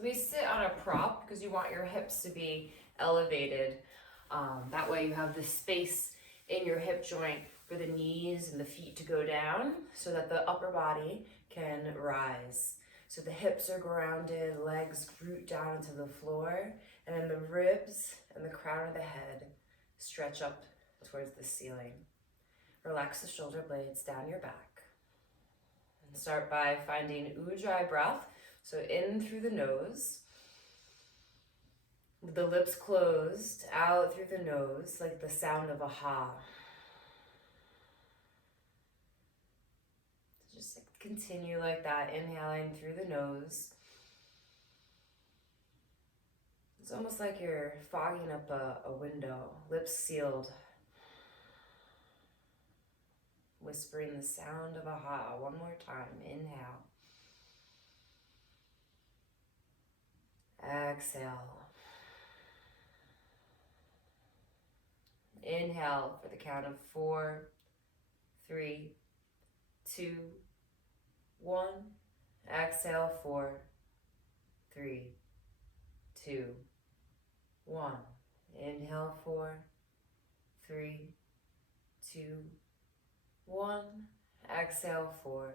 So we sit on a prop because you want your hips to be elevated. That way you have the space in your hip joint for the knees and the feet to go down so that the upper body can rise. So the hips are grounded, legs root down into the floor, and then the ribs and the crown of the head stretch up towards the ceiling. Relax the shoulder blades down your back. And start by finding Ujjayi breath. So in through the nose, with the lips closed, out through the nose, like the sound of a ha. So just continue like that, inhaling through the nose. It's almost like you're fogging up a window, lips sealed. Whispering the sound of a ha. One more time. Inhale. Exhale. Inhale for the count of 4, 3, 2, 1. Exhale, 4, 3, 2, 1. Inhale, 4, 3, 2, 1. Exhale, 4,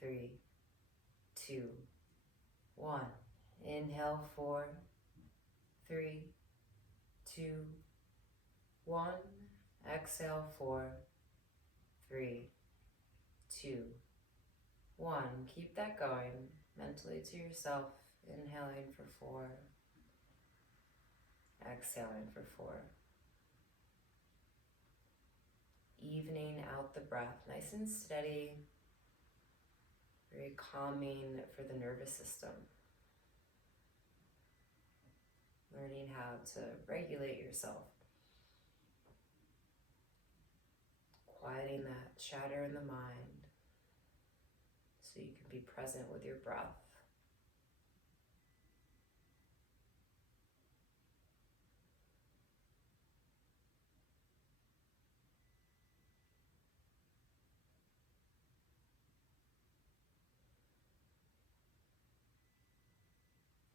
3, 2, 1. Inhale, 4, 3, 2, 1. Exhale, 4, 3, 2, 1. Keep that going mentally to yourself. Inhaling for 4. Exhaling for 4. Evening out the breath, nice and steady. Very calming for the nervous system. Learning how to regulate yourself. Quieting that chatter in the mind so you can be present with your breath.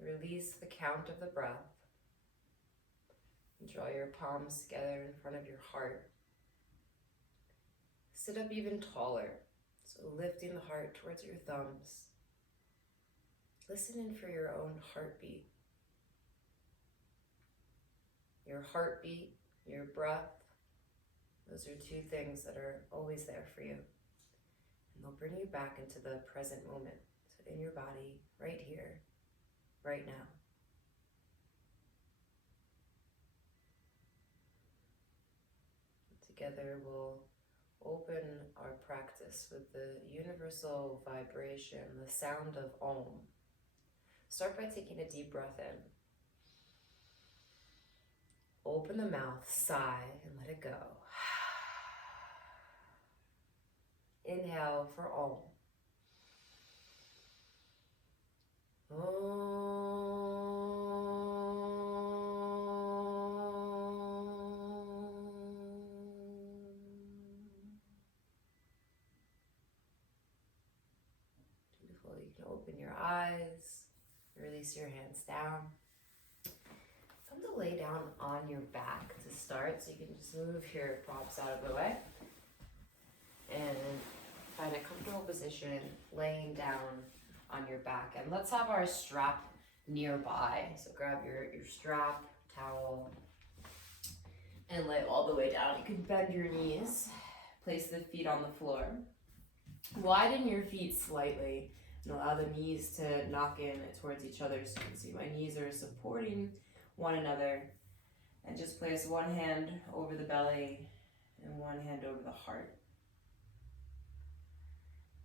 Release the count of the breath. And draw your palms together in front of your heart. Sit up even taller, so lifting the heart towards your thumbs. Listen in for your own heartbeat. Your heartbeat, your breath, those are two things that are always there for you. And they'll bring you back into the present moment, so in your body, right here, right now. Together we'll open our practice with the universal vibration, the sound of Om. Start by taking a deep breath in. Open the mouth, sigh, and let it go. Inhale for Om. Beautiful. You can open your eyes, release your hands down. Come to lay down on your back to start, so you can just move your props out of the way and find a comfortable position laying down on your back. And let's have our strap nearby. So grab your strap, towel, and lay all the way down. You can bend your knees, place the feet on the floor. Widen your feet slightly and allow the knees to knock in towards each other. So you can see my knees are supporting one another. And just place one hand over the belly and one hand over the heart.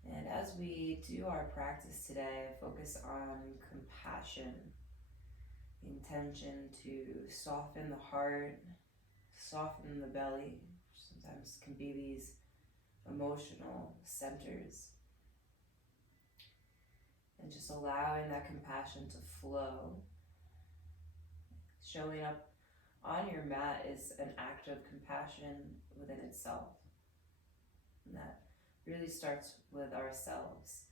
And as we do our practice today, focus on compassion, intention to soften the heart, soften the belly, which sometimes can be these emotional centers. And just allowing that compassion to flow. Showing up on your mat is an act of compassion within itself. And that really starts with ourselves.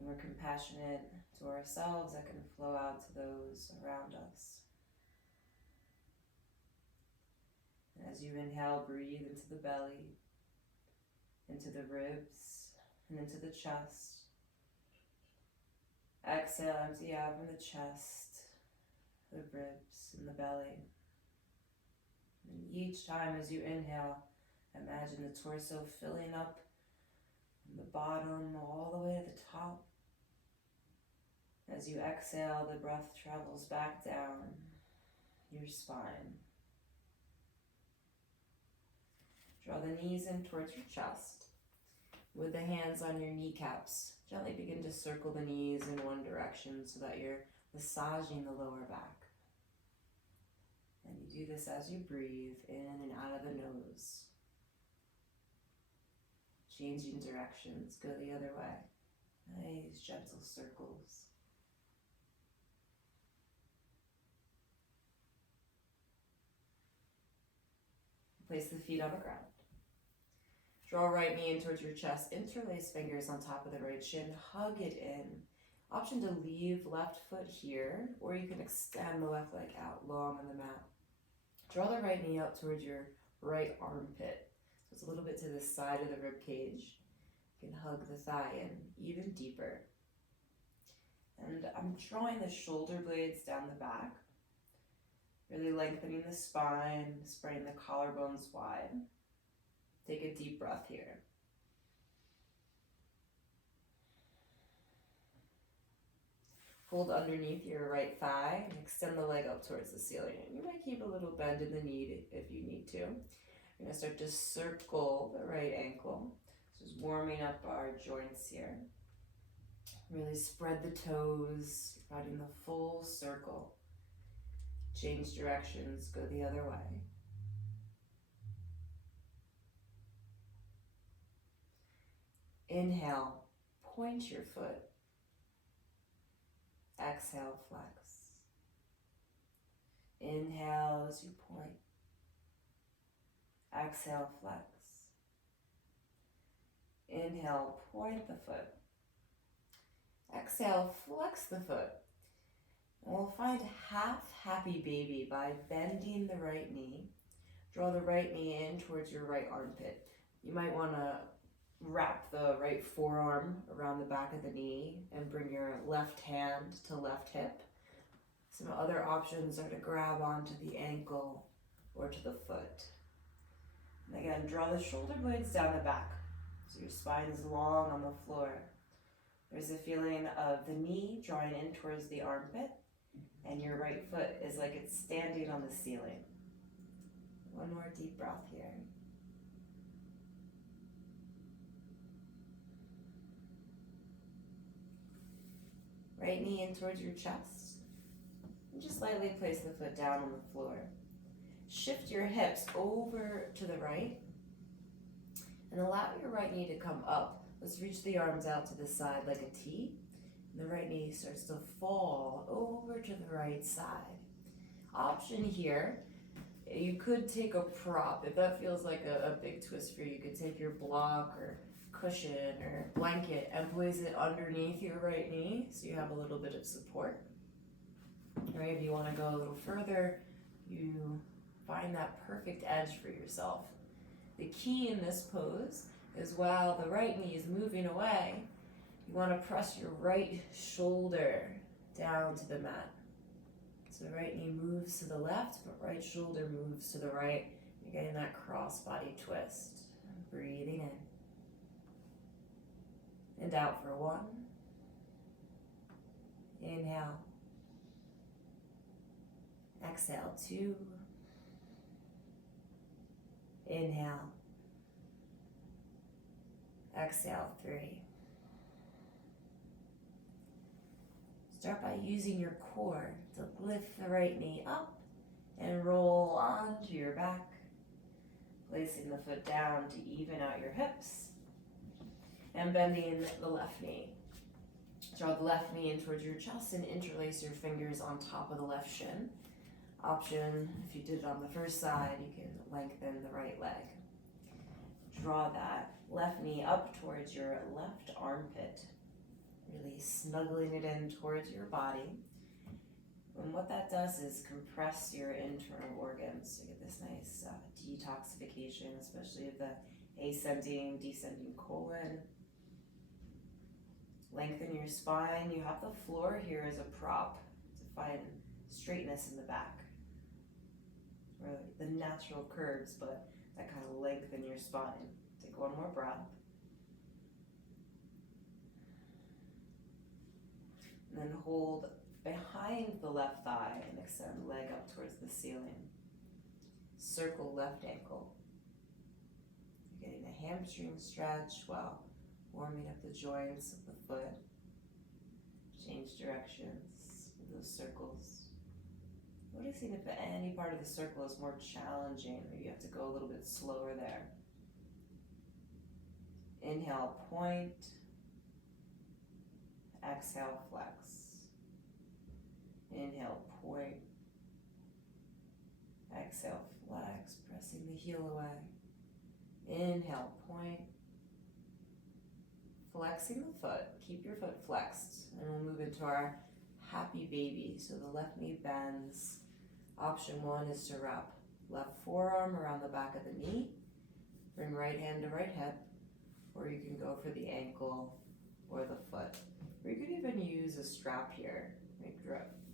And we're compassionate to ourselves, that can flow out to those around us. And as you inhale, breathe into the belly, into the ribs, and into the chest. Exhale, empty out from the chest, the ribs, and the belly. And each time as you inhale, imagine the torso filling up from the bottom all the way to the top. As you exhale, the breath travels back down your spine. Draw the knees in towards your chest. With the hands on your kneecaps, gently begin to circle the knees in one direction so that you're massaging the lower back. And you do this as you breathe in and out of the nose. Changing directions, go the other way. Nice gentle circles. Place the feet on the ground. Draw right knee in towards your chest. Interlace fingers on top of the right shin. Hug it in. Option to leave left foot here, or you can extend the left leg out long on the mat. Draw the right knee out towards your right armpit. So it's a little bit to the side of the rib cage. You can hug the thigh in even deeper. And I'm drawing the shoulder blades down the back. Really lengthening the spine, spreading the collarbones wide. Take a deep breath here. Hold underneath your right thigh and extend the leg up towards the ceiling. And you might keep a little bend in the knee if you need to. You're going to start to circle the right ankle. Just warming up our joints here. Really spread the toes, providing the full circle. Change directions, go the other way. Inhale, point your foot. Exhale, flex. Inhale as you point. Exhale, flex. Inhale, point the foot. Exhale, flex the foot. And we'll find half happy baby by bending the right knee. Draw the right knee in towards your right armpit. You might want to wrap the right forearm around the back of the knee and bring your left hand to left hip. Some other options are to grab onto the ankle or to the foot. And again, draw the shoulder blades down the back so your spine is long on the floor. There's a feeling of the knee drawing in towards the armpit, and your right foot is like it's standing on the ceiling. One more deep breath here. Right knee in towards your chest. And just lightly place the foot down on the floor. Shift your hips over to the right and allow your right knee to come up. Let's reach the arms out to the side like a T. And the right knee starts to fall over to the right side. Option here, you could take a prop. If that feels like a big twist for you, you could take your block or cushion or blanket and place it underneath your right knee so you have a little bit of support. Or if you want to go a little further, you find that perfect edge for yourself. The key in this pose is while the right knee is moving away, you want to press your right shoulder down to the mat. So the right knee moves to the left, but right shoulder moves to the right. You're getting that cross-body twist. Breathing in. And out for 1. Inhale. Exhale, 2. Inhale. Exhale, 3. Start by using your core to lift the right knee up and roll onto your back, placing the foot down to even out your hips, and bending the left knee. Draw the left knee in towards your chest and interlace your fingers on top of the left shin. Option, if you did it on the first side, you can lengthen the right leg. Draw that left knee up towards your left armpit Really snuggling it in towards your body. And what that does is compress your internal organs. So you get this nice detoxification, especially of the ascending, descending colon. Lengthen your spine. You have the floor here as a prop to find straightness in the back. Or the natural curves, but that kind of lengthen your spine. Take one more breath. And then hold behind the left thigh and extend leg up towards the ceiling. Circle left ankle. You're getting a hamstring stretch while warming up the joints of the foot. Change directions with those circles. Noticing if any part of the circle is more challenging, maybe you have to go a little bit slower there. Inhale, point. Exhale, flex. Inhale, point. Exhale, flex, pressing the heel away. Inhale, point. Flexing the foot. Keep your foot flexed. And we'll move into our happy baby. So the left knee bends. Option one is to wrap left forearm around the back of the knee. Bring right hand to right hip. Or you can go for the ankle or the foot. Or you could even use a strap here. Like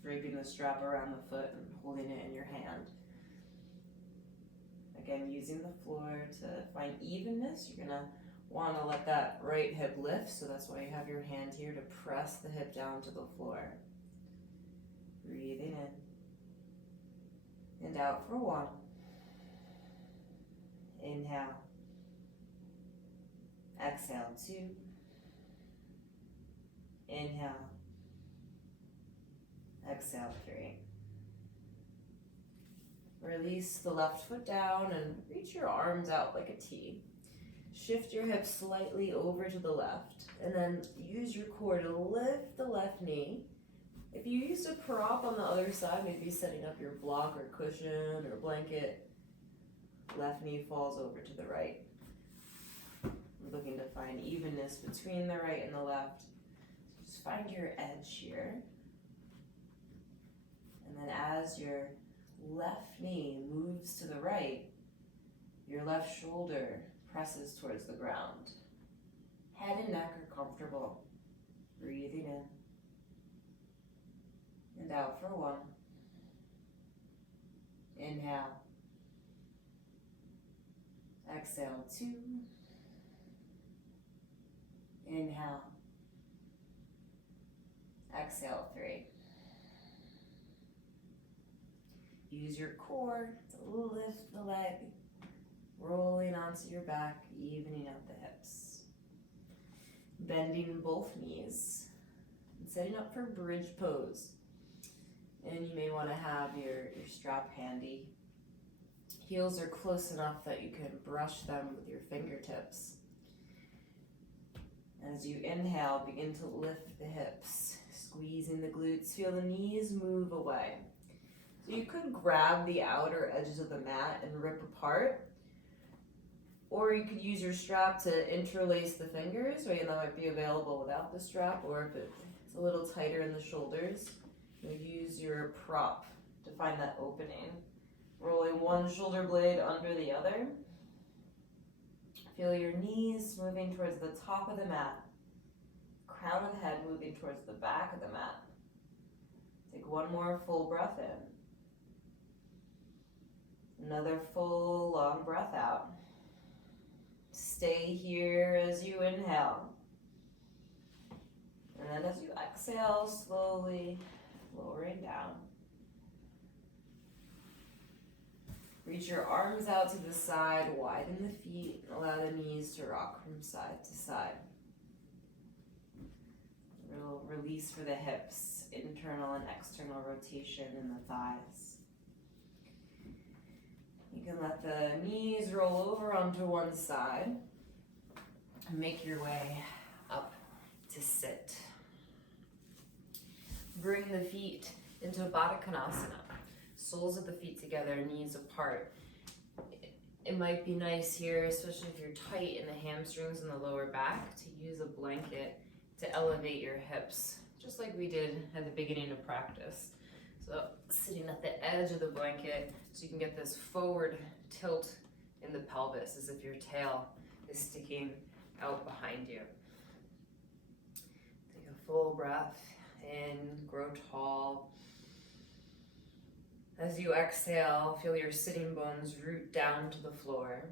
draping the strap around the foot and holding it in your hand. Again, using the floor to find evenness. You're gonna want to let that right hip lift, so that's why you have your hand here to press the hip down to the floor. Breathing in and out for one. Inhale. Exhale, two. Inhale. Exhale, three. Release the left foot down and reach your arms out like a T. Shift your hips slightly over to the left, and then use your core to lift the left knee. If you used a prop on the other side, maybe setting up your block or cushion or blanket, left knee falls over to the right. We're looking to find evenness between the right and the left. Just find your edge here. And then as your left knee moves to the right, your left shoulder presses towards the ground. Head and neck are comfortable. Breathing in and out for one. Inhale. Exhale, two. Inhale. Exhale, three. Use your core to lift the leg, rolling onto your back, evening out the hips. Bending both knees and setting up for bridge pose. And you may want to have your strap handy. Heels are close enough that you can brush them with your fingertips. As you inhale, begin to lift the hips, squeezing the glutes. Feel the knees move away. So you could grab the outer edges of the mat and rip apart, or you could use your strap to interlace the fingers, or that might be available without the strap, or if it's a little tighter in the shoulders, you'll use your prop to find that opening. Rolling one shoulder blade under the other. Feel your knees moving towards the top of the mat. Crown of the head moving towards the back of the mat. Take one more full breath in. Another full long breath out. Stay here as you inhale. And then as you exhale, slowly lowering down. Reach your arms out to the side, widen the feet, and allow the knees to rock from side to side. A little release for the hips, internal and external rotation in the thighs. You can let the knees roll over onto one side and make your way up to sit. Bring the feet into Baddha Konasana. Soles of the feet together, knees apart. It might be nice here, especially if you're tight in the hamstrings and the lower back, to use a blanket to elevate your hips, just like we did at the beginning of practice. So sitting at the edge of the blanket so you can get this forward tilt in the pelvis as if your tail is sticking out behind you. Take a full breath in, grow tall. As you exhale, feel your sitting bones root down to the floor.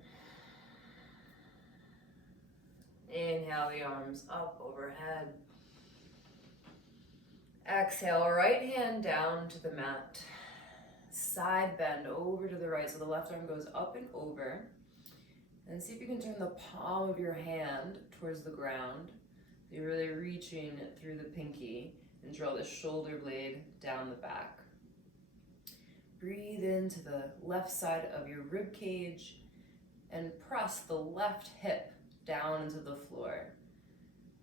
Inhale the arms up overhead. Exhale, right hand down to the mat. Side bend over to the right, so the left arm goes up and over. And see if you can turn the palm of your hand towards the ground. So you're really reaching through the pinky and draw the shoulder blade down the back. Breathe into the left side of your rib cage and press the left hip down into the floor.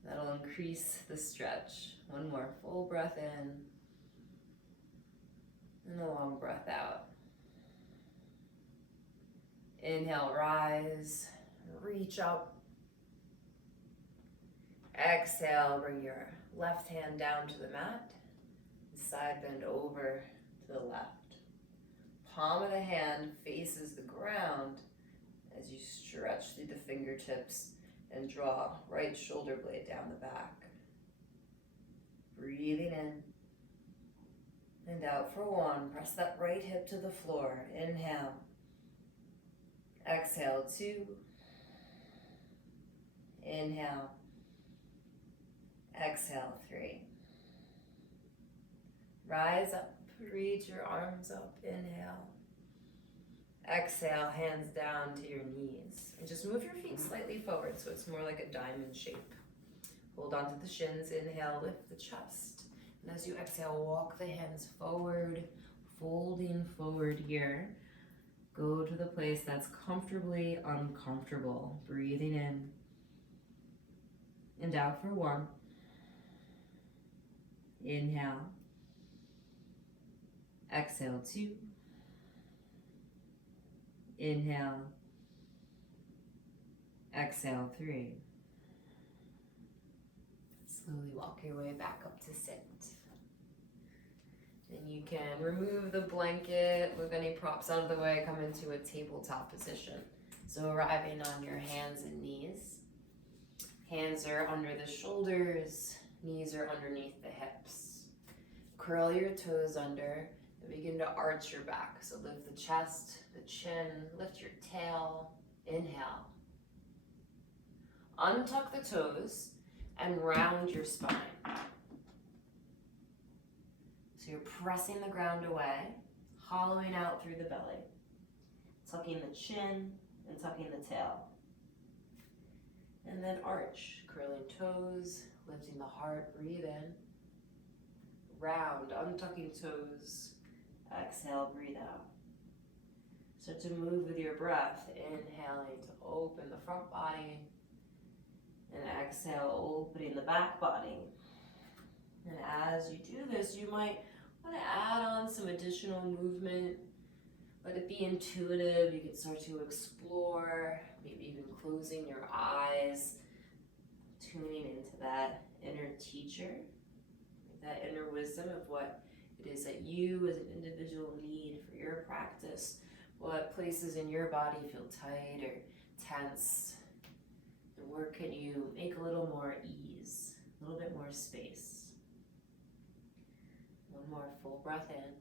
That'll increase the stretch. One more full breath in and a long breath out. Inhale, rise, reach up. Exhale, bring your left hand down to the mat. Side bend over to the left. Palm of the hand faces the ground as you stretch through the fingertips and draw right shoulder blade down the back. Breathing in and out for one. Press that right hip to the floor. Inhale. Exhale, 2. Inhale. Exhale, 3. Rise up, reach your arms up. Inhale. Exhale, hands down to your knees. And just move your feet slightly forward so it's more like a diamond shape. Hold on to the shins. Inhale, lift the chest. And as you exhale, walk the hands forward, folding forward here. Go to the place that's comfortably uncomfortable. Breathing in and out for 1. Inhale. Exhale, 2. Inhale. Exhale, 3. Slowly walk your way back up to sit. Then you can remove the blanket, move any props out of the way, come into a tabletop position. So arriving on your hands and knees. Hands are under the shoulders, knees are underneath the hips. Curl your toes under and begin to arch your back. So lift the chest, the chin, lift your tail. Inhale. Untuck the toes and round your spine. So you're pressing the ground away, hollowing out through the belly, tucking the chin and tucking the tail. And then arch, curling toes, lifting the heart, breathe in. Round, untucking toes, exhale, breathe out. Start to move with your breath, inhaling to open the front body, and exhale, opening the back body. And as you do this, you might want to add on some additional movement. Let it be intuitive. You can start to explore, maybe even closing your eyes, tuning into that inner teacher, that inner wisdom of what it is that you as an individual need for your practice, what places in your body feel tight or tense, and where can you make a little more ease, a little bit more space. One more full breath in.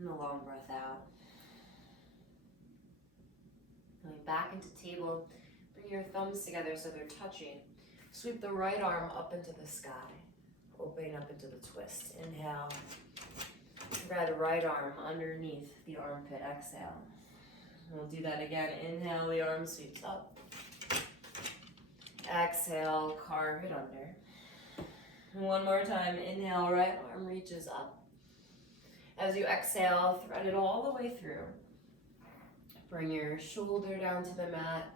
And a long breath out. Going back into table, bring your thumbs together so they're touching. Sweep the right arm up into the sky, opening up into the twist. Inhale. Grab the right arm underneath the armpit. Exhale. We'll do that again. Inhale, the arm sweeps up. Exhale, carve it under. One more time. Inhale, right arm reaches up. As you exhale, thread it all the way through. Bring your shoulder down to the mat.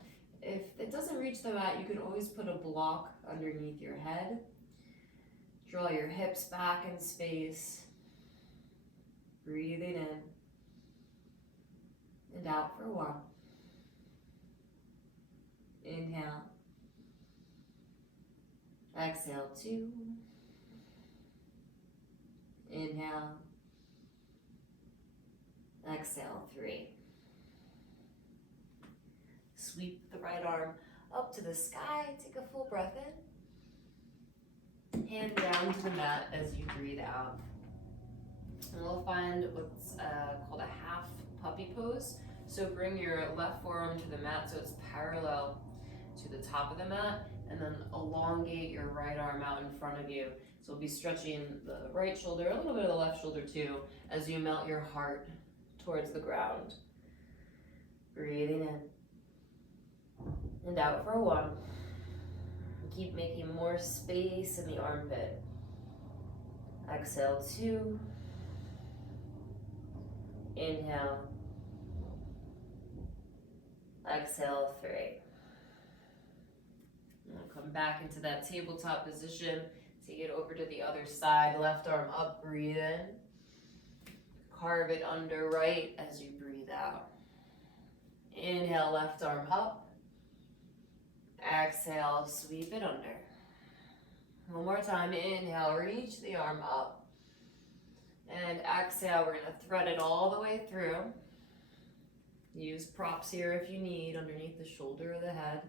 If it doesn't reach the mat, you can always put a block underneath your head. Draw your hips back in space. Breathing in and out for 1. Inhale. Exhale, 2. Inhale. Exhale, 3. Sweep the right arm up to the sky. Take a full breath in. Hand down to the mat as you breathe out. And we'll find what's called a half puppy pose. So bring your left forearm to the mat so it's parallel to the top of the mat, and then elongate your right arm out in front of you. So we'll be stretching the right shoulder, a little bit of the left shoulder too, as you melt your heart towards the ground. Breathing in and out for 1. Keep making more space in the armpit. Exhale, 2. Inhale. Exhale, 3. Now come back into that tabletop position. Take it over to the other side. Left arm up, breathe in. Carve it under right as you breathe out. Inhale, left arm up. Exhale, sweep it under. One more time. Inhale, reach the arm up. And exhale, we're going to thread it all the way through. Use props here if you need, underneath the shoulder or the head.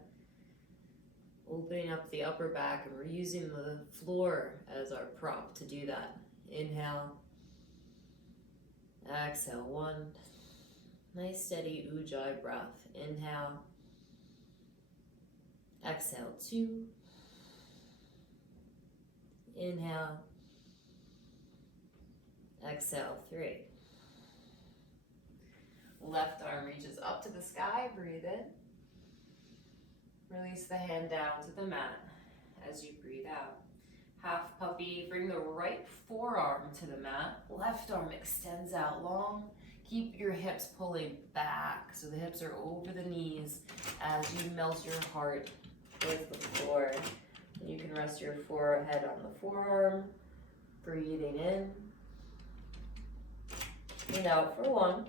Opening up the upper back, and we're using the floor as our prop to do that. Inhale. Exhale, 1. Nice steady ujjayi breath. Inhale. Exhale, 2. Inhale. Exhale, 3. Left arm reaches up to the sky, breathe in. Release the hand down to the mat as you breathe out. Half puppy, bring the right forearm to the mat. Left arm extends out long. Keep your hips pulling back so the hips are over the knees as you melt your heart towards the floor. And you can rest your forehead on the forearm. Breathing in and out for 1.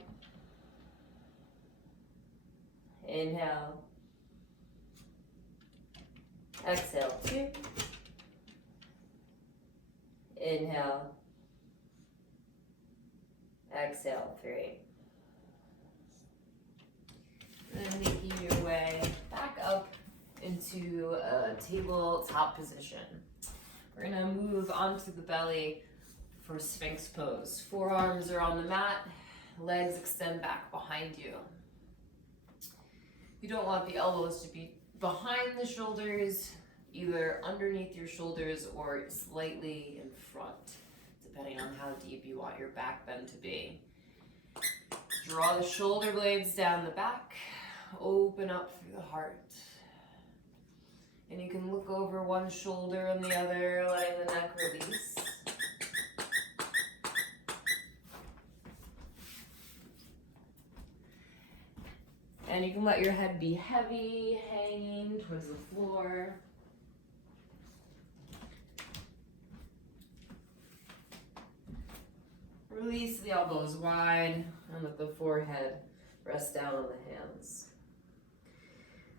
Inhale. Exhale, 2. Inhale. Exhale, 3. And then making your way back up into a tabletop position. We're gonna move onto the belly for Sphinx pose. Forearms are on the mat, legs extend back behind you. You don't want the elbows to be behind the shoulders, either underneath your shoulders or slightly in front, depending on how deep you want your back bend to be. Draw the shoulder blades down the back, open up through the heart. And you can look over one shoulder and the other, letting the neck release. And you can let your head be heavy, hanging towards the floor. Release the elbows wide and let the forehead rest down on the hands.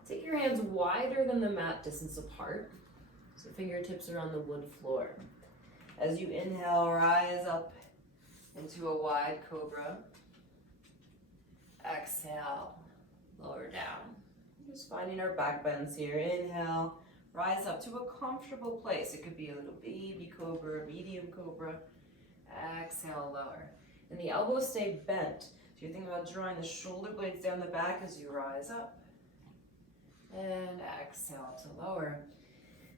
Take your hands wider than the mat distance apart, so fingertips are on the wood floor. As you inhale, rise up into a wide cobra. Exhale, lower down. Just finding our back bends here. Inhale, rise up to a comfortable place. It could be a little baby cobra, medium cobra. Exhale, lower. And the elbows stay bent. So you're thinking about drawing the shoulder blades down the back as you rise up. And exhale to lower.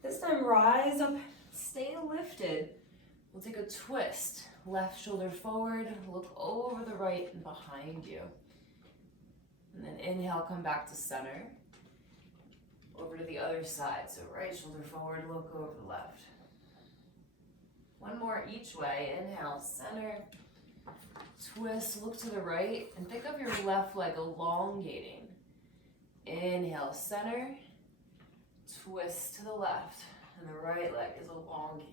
This time, rise up, stay lifted. We'll take a twist. Left shoulder forward, look over the right and behind you. And then inhale, come back to center. Over to the other side. So right shoulder forward, look over the left. One more each way. Inhale, center. Twist, look to the right, and think of your left leg elongating. Inhale, center. Twist to the left, and the right leg is elongating.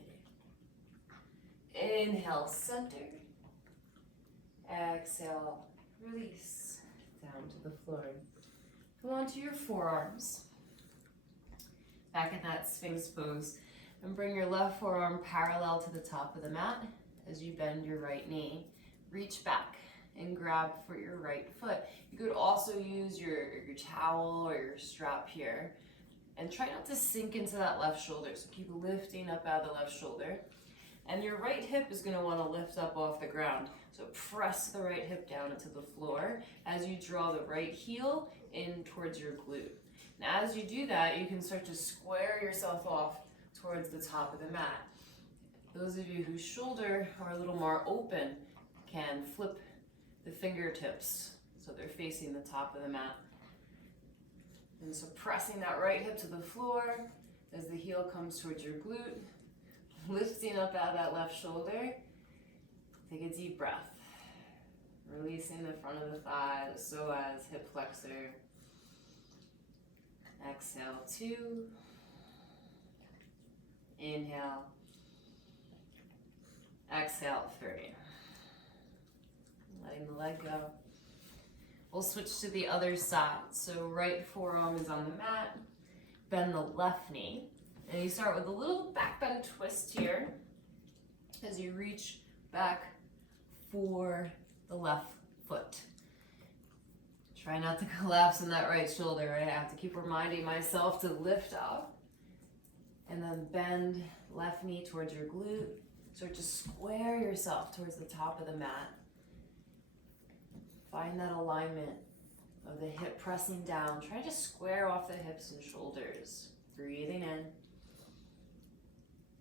Inhale, center. Exhale, release. Down to the floor. Come onto your forearms. Back in that Sphinx pose. And bring your left forearm parallel to the top of the mat as you bend your right knee. Reach back and grab for your right foot. You could also use your towel or your strap here. And try not to sink into that left shoulder. So keep lifting up out of the left shoulder. And your right hip is going to want to lift up off the ground. So press the right hip down into the floor as you draw the right heel in towards your glute. Now as you do that, you can start to square yourself off towards the top of the mat. Those of you whose shoulder are a little more open can flip the fingertips so they're facing the top of the mat. And so pressing that right hip to the floor as the heel comes towards your glute. Lifting up out of that left shoulder. Take a deep breath. Releasing the front of the thigh, the psoas, hip flexor. Exhale, 2. Inhale. Exhale, 3. Letting the leg go. We'll switch to the other side. So right forearm is on the mat. Bend the left knee. And you start with a little back bend twist here as you reach back for the left foot. Try not to collapse in that right shoulder, right? I have to keep reminding myself to lift up. And then bend left knee towards your glute. Start to square yourself towards the top of the mat. Find that alignment of the hip pressing down. Try to square off the hips and shoulders. Breathing in.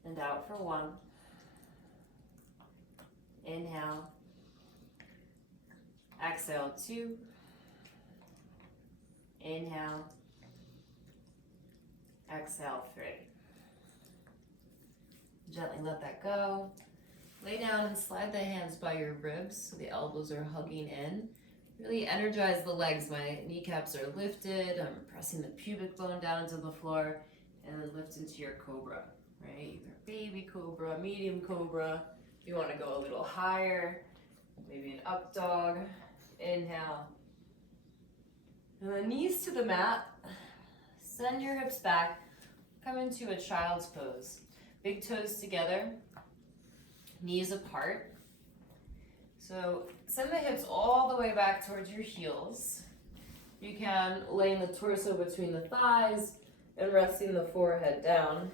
And out for 1. Inhale. Exhale, 2. Inhale. Exhale, 3. Gently let that go. Lay down and slide the hands by your ribs so the elbows are hugging in. Really energize the legs. My kneecaps are lifted. I'm pressing the pubic bone down into the floor and then lift into your cobra. Right? Either baby cobra, medium cobra. If you want to go a little higher, maybe an up dog. Inhale. And then knees to the mat. Send your hips back. Come into a child's pose. Big toes together. Knees apart. So send the hips all the way back towards your heels. You can lay the torso between the thighs and resting the forehead down.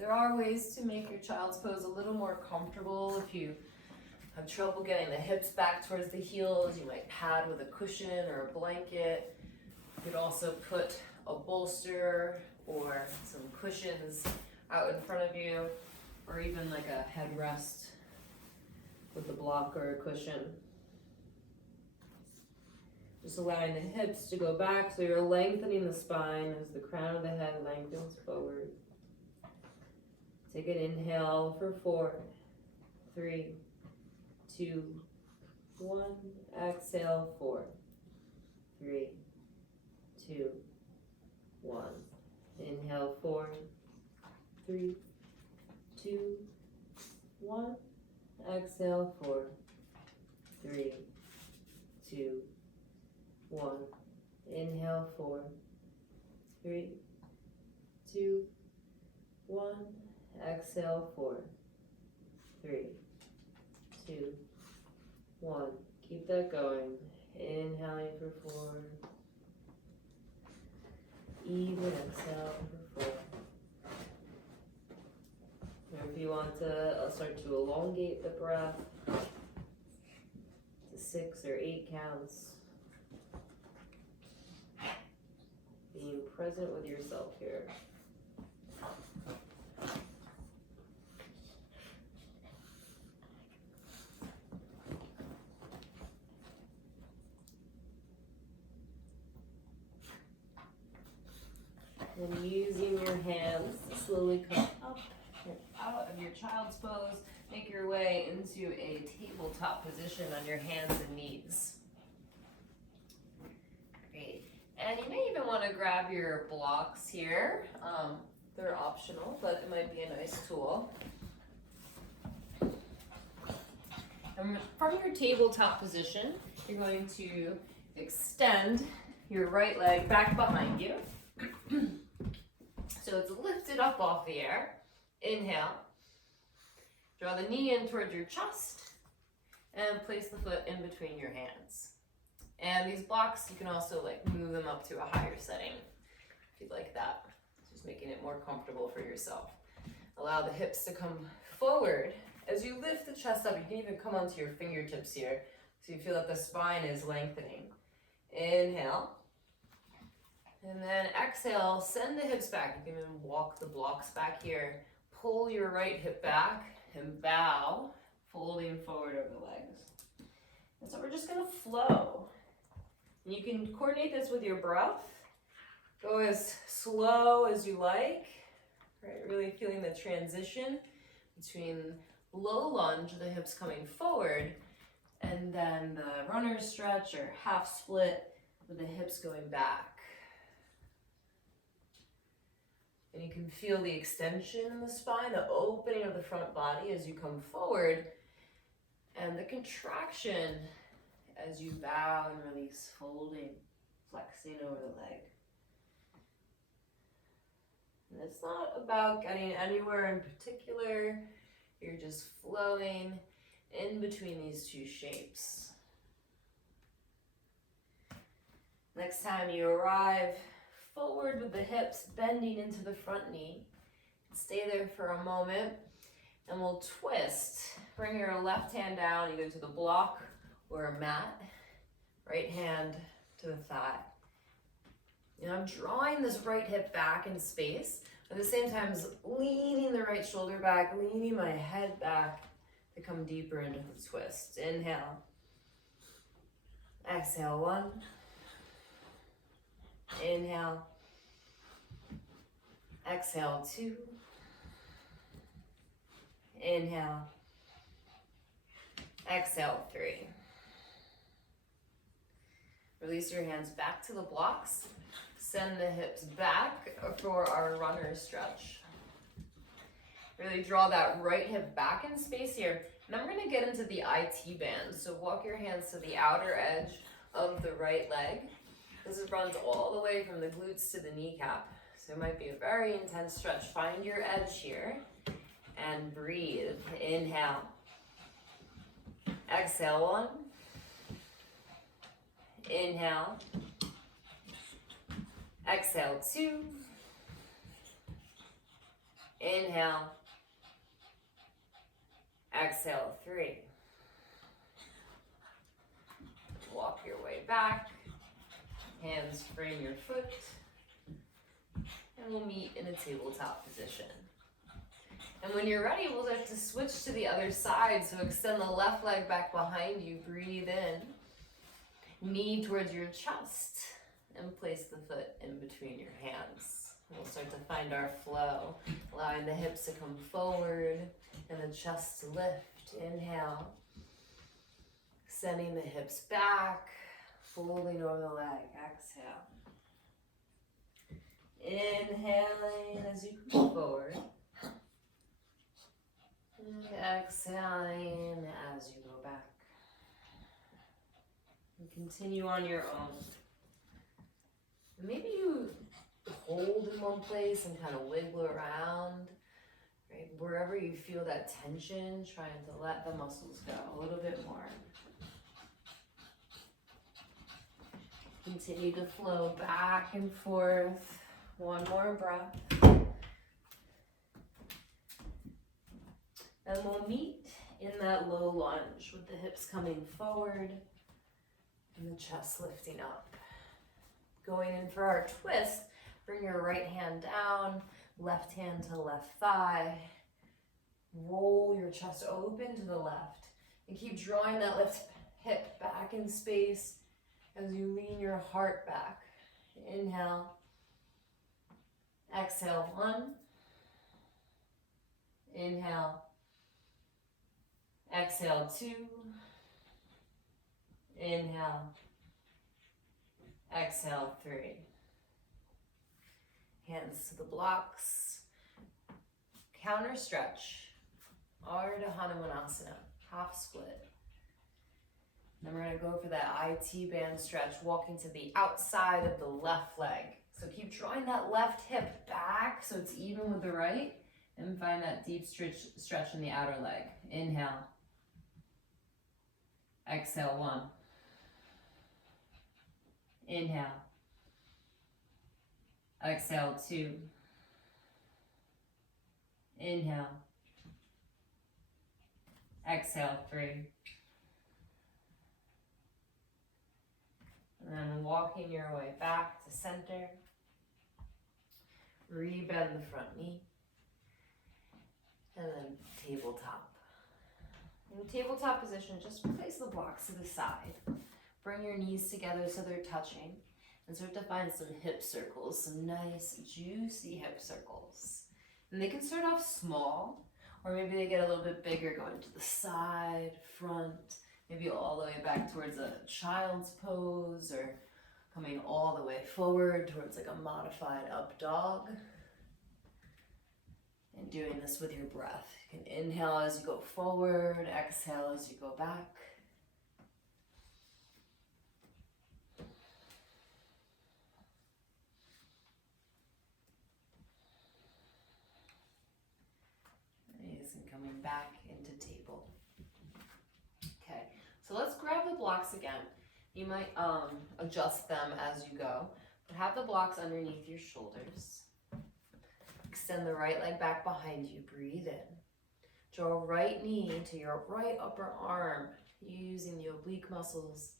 There are ways to make your child's pose a little more comfortable. If you have trouble getting the hips back towards the heels, you might pad with a cushion or a blanket. You could also put a bolster or some cushions out in front of you, or even like a headrest with a block or a cushion. Just allowing the hips to go back so you're lengthening the spine as the crown of the head lengthens forward. Take an inhale for 4, 3, 2, 1. Exhale, 4, 3, 2, 1. Inhale, 4, 3, 2, 1. Exhale, 4, 3, 2, 1. Inhale, 4, 3, 2, 1. Exhale, 4, 3, 2, 1. Keep that going. Inhaling for 4. Even exhale for 4. Or if you want to start to elongate the breath to 6 or 8 counts. Being present with yourself here. And using your hands to slowly come up and out of your child's pose, make your way into a tabletop position on your hands and knees. Great. And you may even want to grab your blocks here. They're optional, but it might be a nice tool. And from your tabletop position, you're going to extend your right leg back behind you. So so it's lifted up off the air. Inhale. Draw the knee in towards your chest and place the foot in between your hands. And these blocks, you can also like move them up to a higher setting if you'd like that. Just making it more comfortable for yourself. Allow the hips to come forward. As you lift the chest up, you can even come onto your fingertips here so you feel that the spine is lengthening. Inhale. And then exhale, send the hips back. You can even walk the blocks back here. Pull your right hip back and bow, folding forward over the legs. And so we're just gonna flow. And you can coordinate this with your breath. Go as slow as you like, right? Really feeling the transition between low lunge, the hips coming forward, and then the runner stretch or half split with the hips going back. And you can feel the extension in the spine, the opening of the front body as you come forward, and the contraction as you bow and release, folding, flexing over the leg. And it's not about getting anywhere in particular. You're just flowing in between these two shapes. Next time you arrive, forward with the hips, bending into the front knee. Stay there for a moment, and we'll twist. Bring your left hand down either to the block or a mat. Right hand to the thigh. And I'm drawing this right hip back in space, at the same time as leaning the right shoulder back, leaning my head back to come deeper into the twist. Inhale. Exhale, 1. Inhale. Exhale, 2. Inhale. Exhale, 3. Release your hands back to the blocks. Send the hips back for our runner stretch. Really draw that right hip back in space here. And I'm gonna get into the IT band. So walk your hands to the outer edge of the right leg. This runs all the way from the glutes to the kneecap. So it might be a very intense stretch. Find your edge here and breathe. Inhale. Exhale, 1. Inhale. Exhale, 2. Inhale. Exhale, 3. Walk your way back. Hands frame your foot. And we'll meet in a tabletop position. And when you're ready, we'll start to switch to the other side. So extend the left leg back behind you. Breathe in. Knee towards your chest. And place the foot in between your hands. We'll start to find our flow. Allowing the hips to come forward and the chest to lift. Inhale. Sending the hips back. Folding over the leg. Exhale. Inhaling as you come forward. And exhaling as you go back. And continue on your own. Maybe you hold in one place and kind of wiggle around, right? Wherever you feel that tension, trying to let the muscles go a little bit more. Continue to flow back and forth. One more breath. And we'll meet in that low lunge with the hips coming forward and the chest lifting up. Going in for our twist, bring your right hand down, left hand to left thigh. Roll your chest open to the left. And keep drawing that left hip back in space as you lean your heart back. Inhale. Exhale, 1. Inhale. Exhale, 2. Inhale. Exhale, 3. Hands to the blocks. Counter stretch. Ardha Hanumanasana. Half split. Then we're going to go for that IT band stretch, walking to the outside of the left leg. So keep drawing that left hip back so it's even with the right, and find that deep stretch in the outer leg. Inhale. Exhale, 1. Inhale. Exhale, 2. Inhale. Exhale, 3. And then walking your way back to center. Rebend the front knee. And then tabletop. In the tabletop position, just place the blocks to the side. Bring your knees together so they're touching. And start to find some hip circles, some nice, juicy hip circles. And they can start off small, or maybe they get a little bit bigger, going to the side, front, maybe all the way back towards a child's pose, or coming all the way forward towards like a modified up dog. And doing this with your breath. You can inhale as you go forward, exhale as you go back. Nice, and coming back into table. Okay, so let's grab the blocks again. You might adjust them as you go, but have the blocks underneath your shoulders. Extend the right leg back behind you. Breathe in. Draw right knee to your right upper arm using the oblique muscles.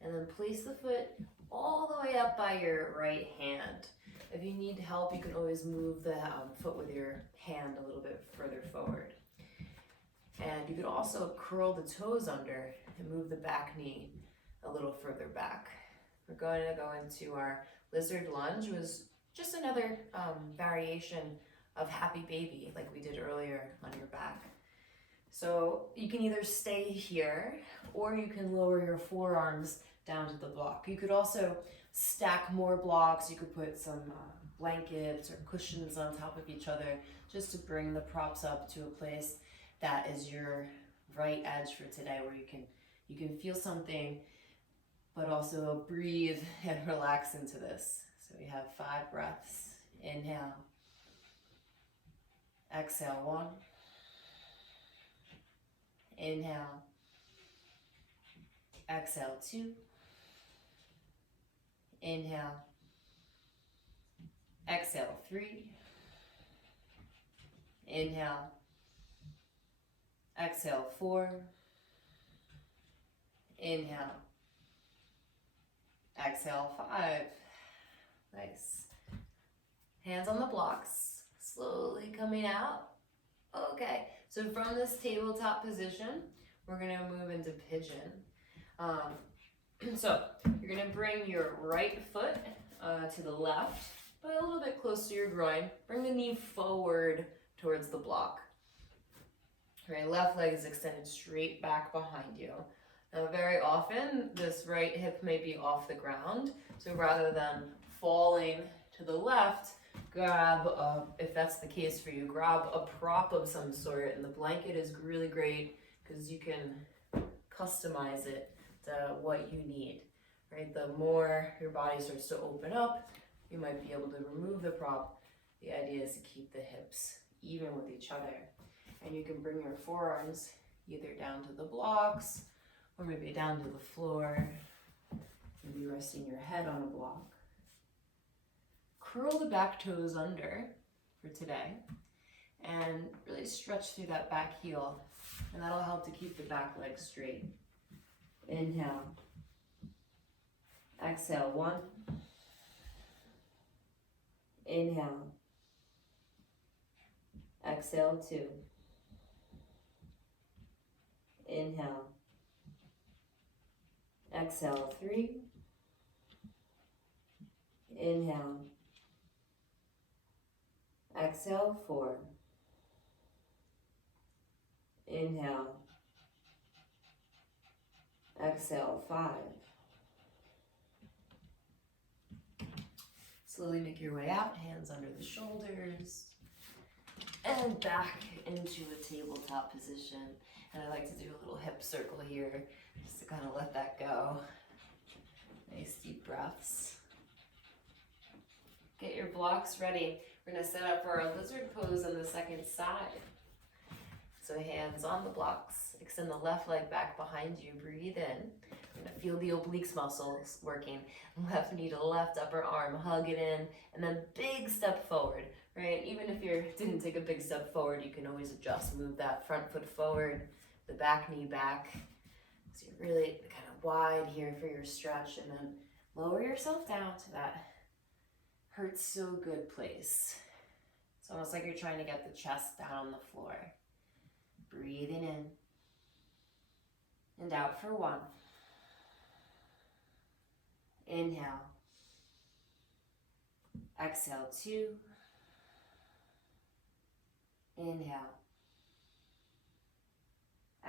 And then place the foot all the way up by your right hand. If you need help, you can always move the foot with your hand a little bit further forward. And you could also curl the toes under and move the back knee a little further back. We're going to go into our lizard lunge, which was just another variation of happy baby like we did earlier on your back. So you can either stay here or you can lower your forearms down to the block. You could also stack more blocks. You could put some blankets or cushions on top of each other just to bring the props up to a place that is your right edge for today, where you can feel something but also breathe and relax into this. So we have 5 breaths. Inhale. Exhale, 1. Inhale. Exhale, 2. Inhale. Exhale, 3. Inhale. Exhale, 4. Inhale. Exhale, 5. Nice. Hands on the blocks, slowly coming out. Okay, so from this tabletop position, we're gonna move into pigeon. So you're gonna bring your right foot to the left, but a little bit close to your groin. Bring the knee forward towards the block. Right, left leg is extended straight back behind you. Now, very often, this right hip may be off the ground, so rather than falling to the left, grab, if that's the case for you, grab a prop of some sort, and the blanket is really great because you can customize it to what you need, right? The more your body starts to open up, you might be able to remove the prop. The idea is to keep the hips even with each other. And you can bring your forearms either down to the blocks, or maybe down to the floor, maybe resting your head on a block. Curl the back toes under for today, and really stretch through that back heel, and that'll help to keep the back leg straight. Inhale. Exhale, 1. Inhale. Exhale, 2. Inhale. Exhale, 3. Inhale. Exhale, 4. Inhale. Exhale, 5. Slowly make your way out, hands under the shoulders, and back into a tabletop position. And I like to do a little hip circle here, just to kind of let that go. Nice deep breaths. blocks ready, we're gonna set up for our lizard pose on the second side. So hands on the blocks, extend the left leg back behind you, breathe in. You're gonna feel the obliques muscles working. Left knee to left upper arm, hug it in, and then big step forward, right? Even if you didn't take a big step forward, you can always adjust. Move that front foot forward, the back knee back. So you're really kind of wide here for your stretch, and then lower yourself down to that hurts so good place. It's almost like you're trying to get the chest down on the floor. Breathing in and out for 1. Inhale. Exhale 2. Inhale.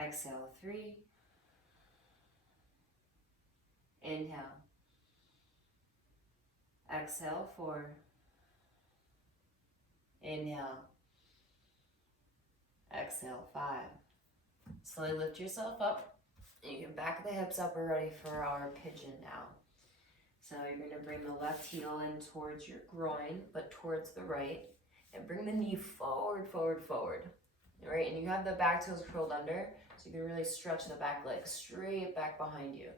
Exhale 3. Inhale. Exhale 4. Inhale. Exhale 5. Slowly lift yourself up. You can back the hips up. We're ready for our pigeon now. So you're going to bring the left heel in towards your groin, but towards the right. And bring the knee forward, forward, forward. All right, and you have the back toes curled under, so you can really stretch the back leg straight back behind you.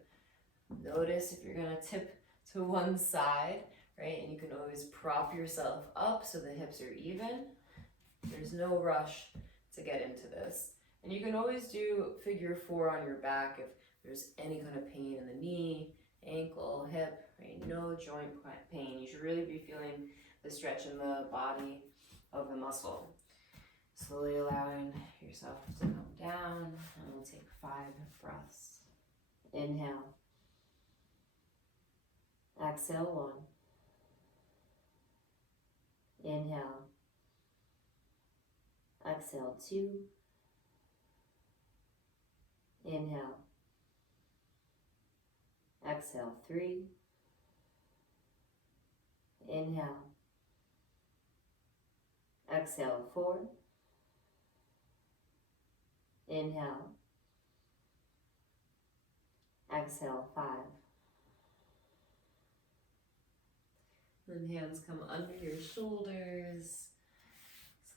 Notice if you're going to tip to one side, right? And you can always prop yourself up so the hips are even. There's no rush to get into this. And you can always do figure 4 on your back if there's any kind of pain in the knee, ankle, hip, right? No joint pain. You should really be feeling the stretch in the body of the muscle. Slowly allowing yourself to come down, and we'll take 5 breaths. Inhale. Exhale 1. Inhale. Exhale 2. Inhale. Exhale 3. Inhale. Exhale 4. Inhale. Exhale 5. Then hands come under your shoulders.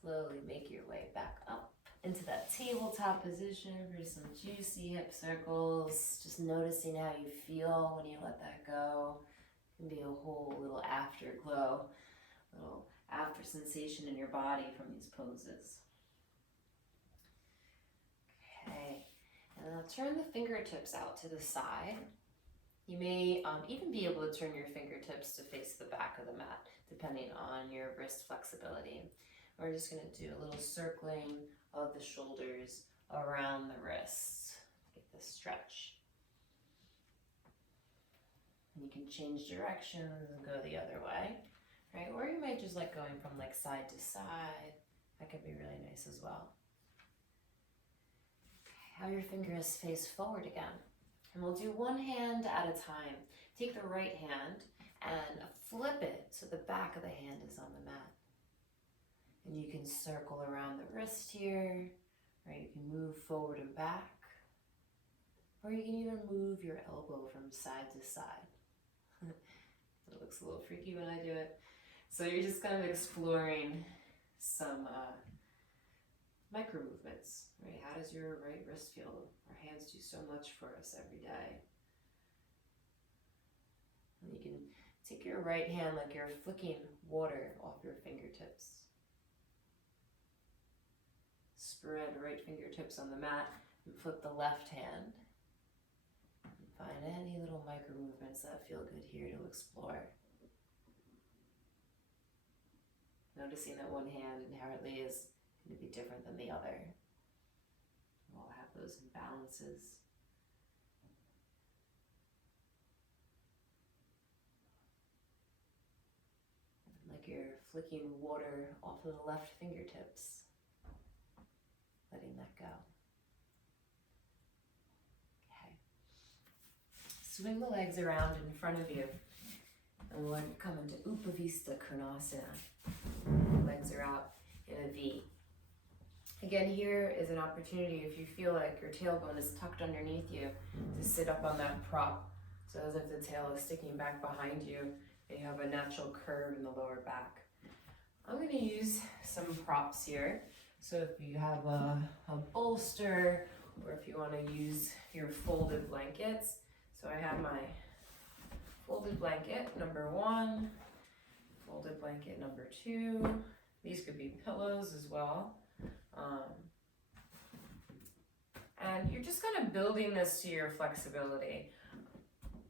Slowly make your way back up into that tabletop position for some juicy hip circles. Just noticing how you feel when you let that go. It can be a whole little afterglow, little after sensation in your body from these poses. Okay, and then I'll turn the fingertips out to the side. You may even be able to turn your fingertips to face the back of the mat, depending on your wrist flexibility. We're just going to do a little circling of the shoulders around the wrists. Get this stretch. And you can change directions and go the other way, right? Or you might just like going from like side to side. That could be really nice as well. Have your fingers face forward again. And we'll do one hand at a time. Take the right hand and flip it so the back of the hand is on the mat. And you can circle around the wrist here, right? You can move forward and back. Or you can even move your elbow from side to side. It looks a little freaky when I do it. So you're just kind of exploring some micro movements, right? How does your right wrist feel? Our hands do so much for us every day. And you can take your right hand like you're flicking water off your fingertips. Spread right fingertips on the mat and flip the left hand. And find any little micro movements that feel good here to explore. Noticing that one hand inherently is going to be different than the other. We'll have those imbalances. Like you're flicking water off of the left fingertips. Letting that go. Okay. Swing the legs around in front of you. And we'll come into Upavista Konasana. Legs are out in a V. Again, here is an opportunity if you feel like your tailbone is tucked underneath you to sit up on that prop. So as if the tail is sticking back behind you. and you have a natural curve in the lower back. I'm going to use some props here. So if you have a bolster, or if you want to use your folded blankets. So I have my folded blanket number 1, folded blanket number 2. These could be pillows as well. And you're just kind of building this to your flexibility.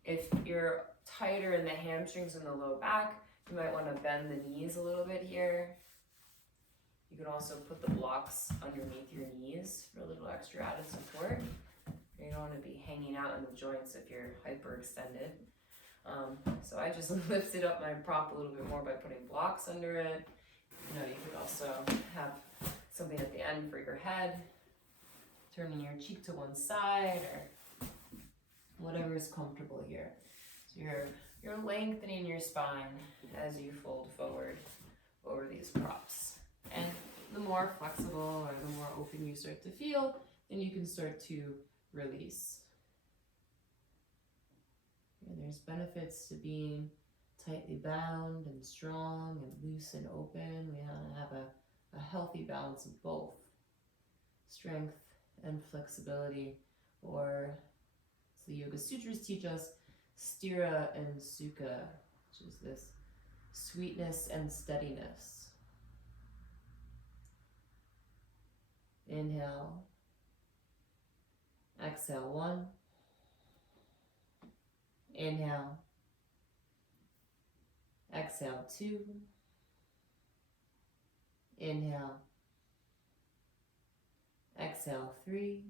If you're tighter in the hamstrings and the low back, you might want to bend the knees a little bit here. You can also put the blocks underneath your knees for a little extra added support. You don't want to be hanging out in the joints if you're hyperextended. So I just lifted up my prop a little bit more by putting blocks under it. You know, you could also have something at the end for your head, turning your cheek to one side, or whatever is comfortable here. So you're lengthening your spine as you fold forward over these props. And the more flexible or the more open you start to feel, then you can start to release. And there's benefits to being tightly bound and strong and loose and open. We want to have a healthy balance of both strength and flexibility, or as the Yoga Sutras teach us, stira and sukha, which is this sweetness and steadiness. Inhale, exhale 1, inhale, exhale 2, inhale, exhale 3,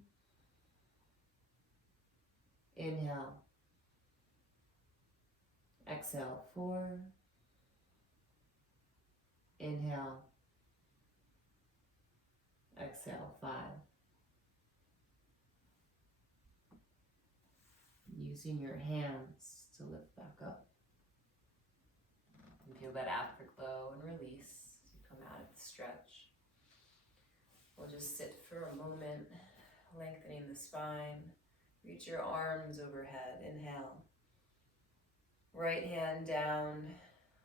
inhale, exhale 4, inhale, exhale 5. Using your hands to lift back up. And feel that afterglow and release as you come out of the stretch. We'll just sit for a moment, lengthening the spine. Reach your arms overhead. Inhale. Right hand down,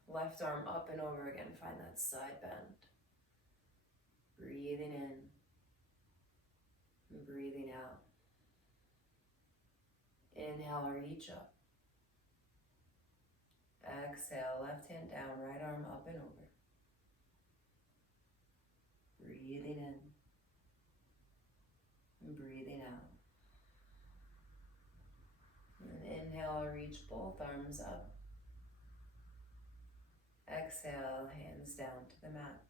left arm up and over again. Find that side bend. Breathing in and breathing out. Inhale, reach up. Exhale, left hand down, right arm up and over. Breathing in and breathing out. And inhale, reach both arms up. Exhale, hands down to the mat.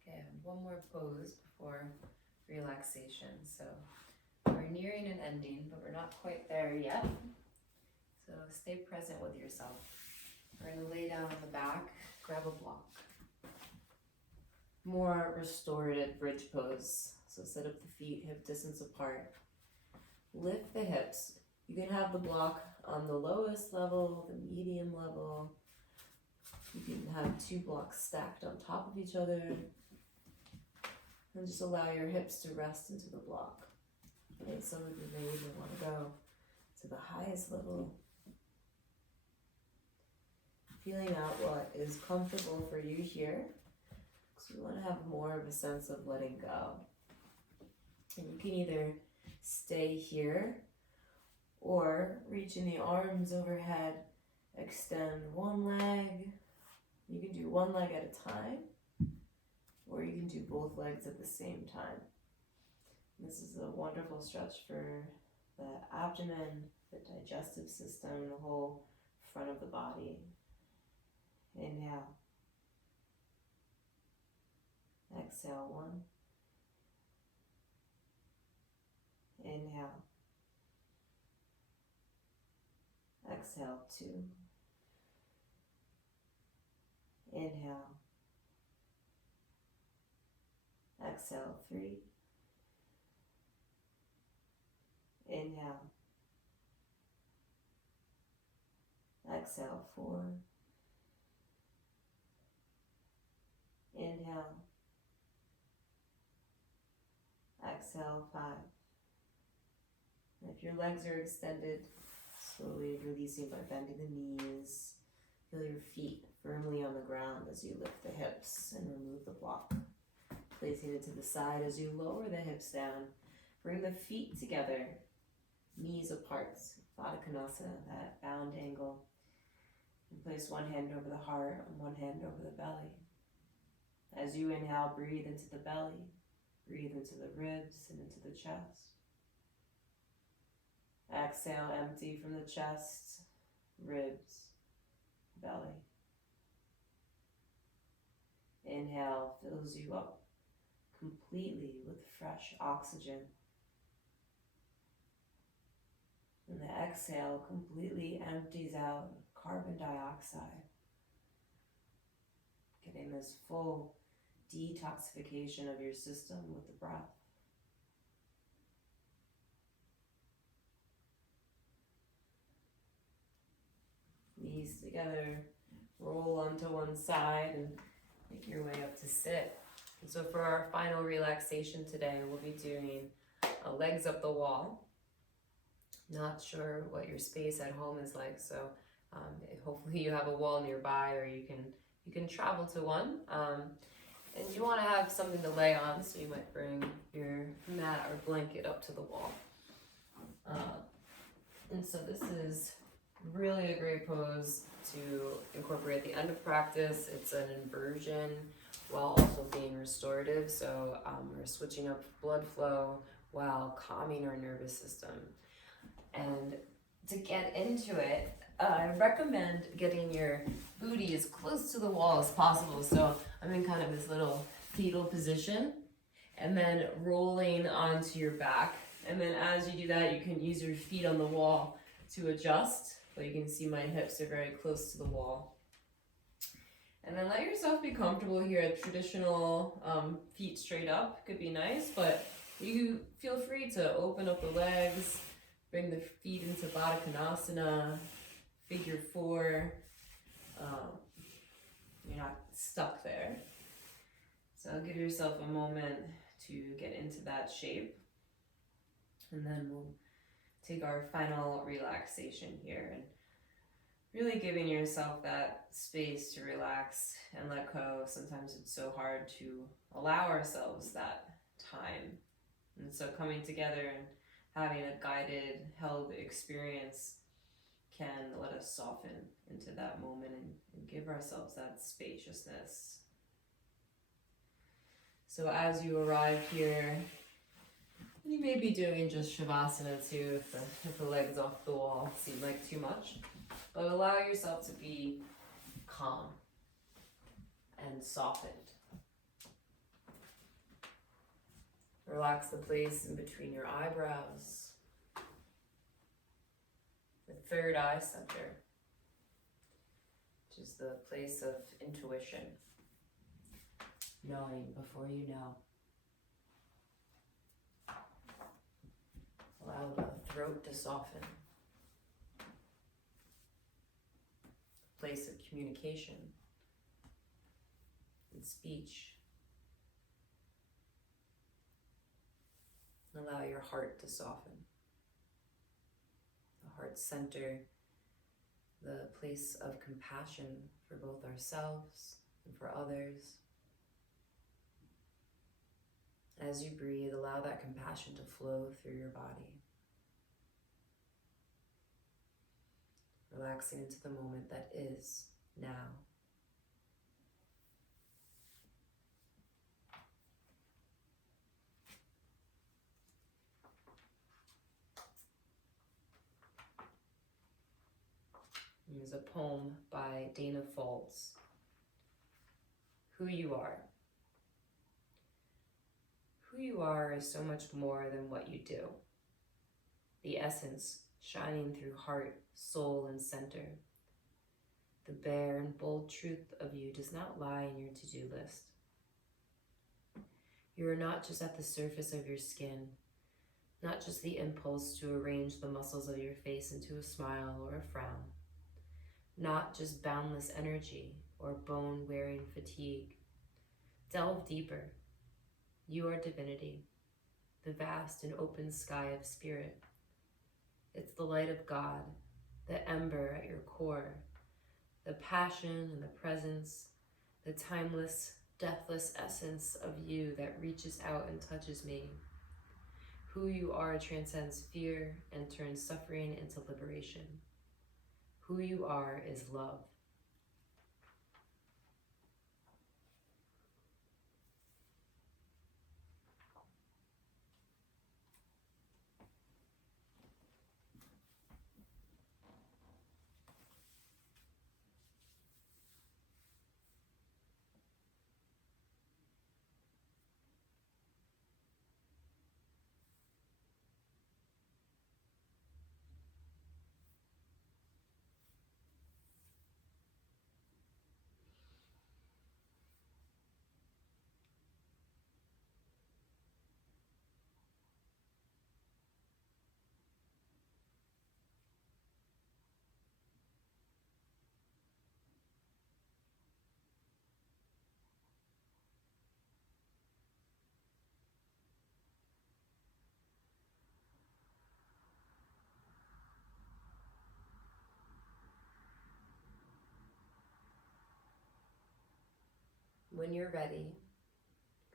Okay, one more pose before relaxation. So we're nearing an ending, but we're not quite there yet. So stay present with yourself. We're going to lay down on the back, grab a block. More restorative bridge pose. So set up the feet hip distance apart. Lift the hips. You can have the block on the lowest level, the medium level. You can have 2 blocks stacked on top of each other. And just allow your hips to rest into the block. Okay, some of you may even want to go to the highest level. Feeling out what is comfortable for you here. Because we want to have more of a sense of letting go. And you can either stay here or reaching the arms overhead, extend one leg. You can do one leg at a time, or you can do both legs at the same time. This is a wonderful stretch for the abdomen, the digestive system, the whole front of the body. Inhale. Exhale 1. Inhale. Exhale 2. Inhale. Exhale 3. Inhale. Exhale 4. Inhale. Exhale 5. If your legs are extended, Slowly releasing by bending the knees. Feel your feet firmly on the ground as you lift the hips and remove the block. Placing it to the side as you lower the hips down. Bring the feet together, knees apart, Baddha Konasana, that bound angle. And place one hand over the heart and one hand over the belly. As you inhale, breathe into the belly, breathe into the ribs and into the chest. Exhale, empty from the chest, ribs, belly. Inhale fills you up completely with fresh oxygen. And the exhale completely empties out carbon dioxide. Getting this full detoxification of your system with the breath. Knees together, roll onto one side and make your way up to sit. And so for our final relaxation today, we'll be doing legs up the wall. Not sure what your space at home is like, so hopefully you have a wall nearby, or you can travel to one. And you want to have something to lay on, so you might bring your mat or blanket up to the wall. And so this is really a great pose to incorporate at the end of practice. It's an inversion while also being restorative. So we're switching up blood flow while calming our nervous system. And to get into it, I recommend getting your booty as close to the wall as possible. So I'm in kind of this little fetal position, and then rolling onto your back. And then as you do that, you can use your feet on the wall to adjust. But you can see my hips are very close to the wall. And then let yourself be comfortable here. A traditional feet straight up could be nice, but you feel free to open up the legs, bring the feet into Baddha Konasana, figure four. You're not stuck there. So give yourself a moment to get into that shape. And then we'll take our final relaxation here, and really giving yourself that space to relax and let go. Sometimes it's so hard to allow ourselves that time. And so coming together and having a guided, held experience can let us soften into that moment and give ourselves that spaciousness. So as you arrive here, you may be doing just Shavasana too if the legs off the wall seem like too much. But allow yourself to be calm and softened. Relax the place in between your eyebrows, the third eye center, which is the place of intuition, knowing before you know. Allow the throat to soften. Place of communication and speech. Allow your heart to soften. The heart center, the place of compassion for both ourselves and for others. As you breathe, allow that compassion to flow through your body. Relaxing into the moment that is now. Here's a poem by Dana Foltz. Who you are. Who you are is so much more than what you do. The essence shining through heart, soul, and center. The bare and bold truth of you does not lie in your to-do list. You are not just at the surface of your skin, not just the impulse to arrange the muscles of your face into a smile or a frown, not just boundless energy or bone-wearing fatigue. Delve deeper. You are divinity, the vast and open sky of spirit. It's the light of God, the ember at your core, the passion and the presence, the timeless, deathless essence of you that reaches out and touches me. Who you are transcends fear and turns suffering into liberation. Who you are is love. When you're ready,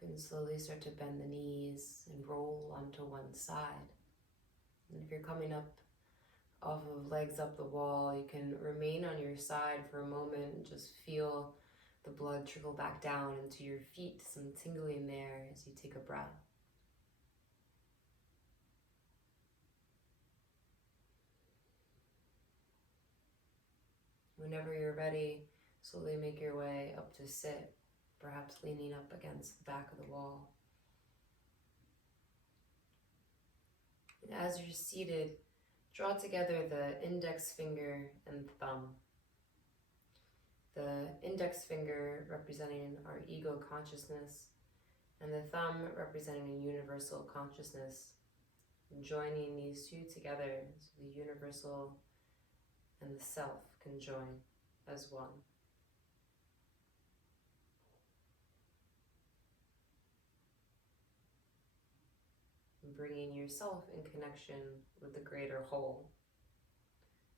you can slowly start to bend the knees and roll onto one side. And if you're coming up off of legs up the wall, you can remain on your side for a moment and just feel the blood trickle back down into your feet, some tingling there as you take a breath. Whenever you're ready, slowly make your way up to sit, perhaps leaning up against the back of the wall. And as you're seated, draw together the index finger and thumb. The index finger representing our ego consciousness, and the thumb representing universal consciousness. And joining these two together, so the universal and the self can join as one. And bringing yourself in connection with the greater whole.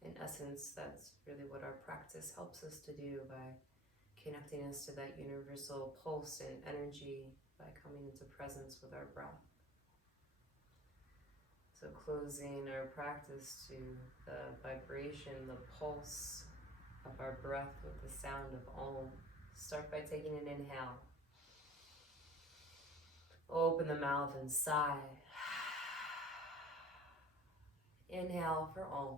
In essence, that's really what our practice helps us to do, by connecting us to that universal pulse and energy by coming into presence with our breath. So closing our practice to the vibration, the pulse of our breath with the sound of Om. Start by taking an inhale. Open the mouth and sigh. Inhale for Om.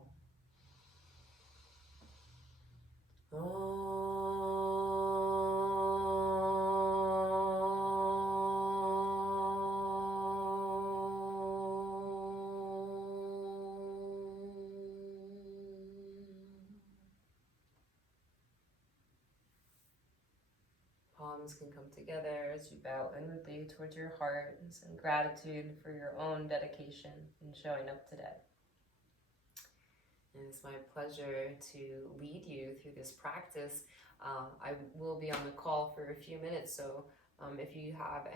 Om. Palms can come together as you bow inwardly towards your heart and send gratitude for your own dedication in showing up today. And it's my pleasure to lead you through this practice. I will be on the call for a few minutes, so if you have